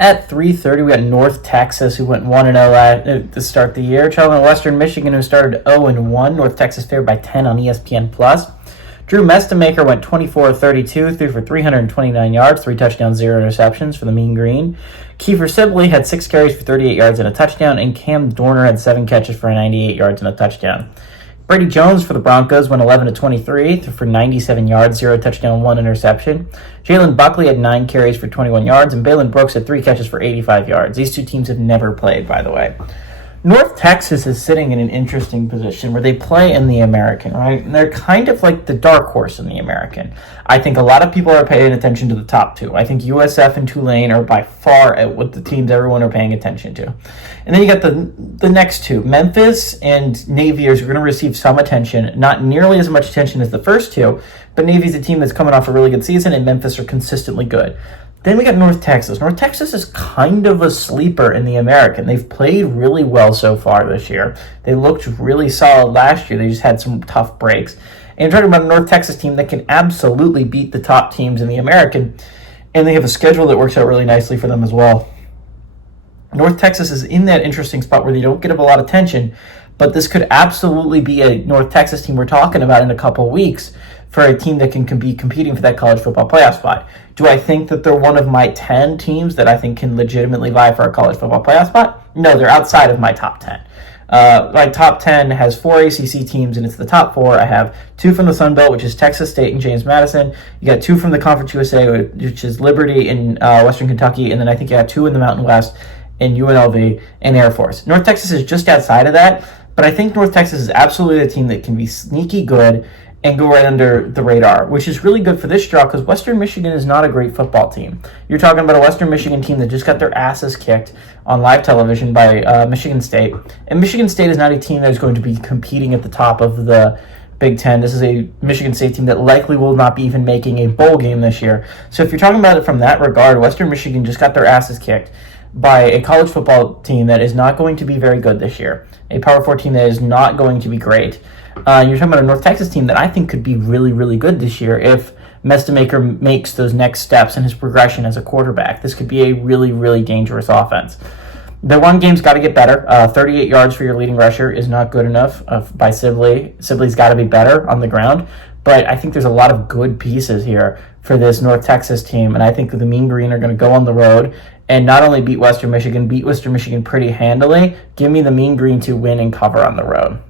At 3:30, we got North Texas, who went 1-0 to start the year, traveling to Western Michigan, who started 0-1. North Texas favored by 10 on ESPN+. Drew Mestemaker went 24-32, threw for 329 yards, 3 touchdowns, 0 interceptions for the Mean Green. Kiefer Sibley had 6 carries for 38 yards and a touchdown, and Cam Dorner had 7 catches for 98 yards and a touchdown. Brady Jones for the Broncos went 11-23, threw for 97 yards, 0 touchdown, 1 interception. Jalen Buckley had 9 carries for 21 yards, and Balin Brooks had 3 catches for 85 yards. These two teams have never played, by the way. North Texas is sitting in an interesting position where they play in the American, right? And they're kind of like the dark horse in the American. I think a lot of people are paying attention to the top two. I think USF and Tulane are by far at what the teams everyone are paying attention to. And then you got the next two. Memphis and Navy are going to receive some attention, not nearly as much attention as the first two, but Navy's a team that's coming off a really good season, and Memphis are consistently good. Then we got North Texas. North Texas is kind of a sleeper in the American. They've played really well so far this year. They looked really solid last year. They just had some tough breaks. And you're talking about a North Texas team that can absolutely beat the top teams in the American, and they have a schedule that works out really nicely for them as well. North Texas is in that interesting spot where they don't get up a lot of attention, but this could absolutely be a North Texas team we're talking about in a couple of weeks for a team that can be competing for that college football playoff spot. Do I think that they're one of my 10 teams that I think can legitimately vie for a college football playoff spot? No, they're outside of my top 10. My top 10 has 4 ACC teams, and it's the top 4. I have 2 from the Sun Belt, which is Texas State and James Madison. You got 2 from the Conference USA, which is Liberty in Western Kentucky, and then I think you have 2 in the Mountain West in UNLV and Air Force. North Texas is just outside of that, but I think North Texas is absolutely a team that can be sneaky good and go right under the radar, which is really good for this draw because Western Michigan is not a great football team. You're talking about a Western Michigan team that just got their asses kicked on live television by Michigan State. And Michigan State is not a team that is going to be competing at the top of the Big Ten. This is a Michigan State team that likely will not be even making a bowl game this year. So if you're talking about it from that regard, Western Michigan just got their asses kicked by a college football team that is not going to be very good this year, a Power 4 team that is not going to be great. You're talking about a North Texas team that I think could be really, really good this year if Mestemaker makes those next steps in his progression as a quarterback. This could be a really, really dangerous offense. The run game's got to get better. 38 yards for your leading rusher is not good enough by Sibley. Sibley's got to be better on the ground. But I think there's a lot of good pieces here for this North Texas team, and I think the Mean Green are going to go on the road and not only beat Western Michigan pretty handily. Give me the Mean Green to win and cover on the road.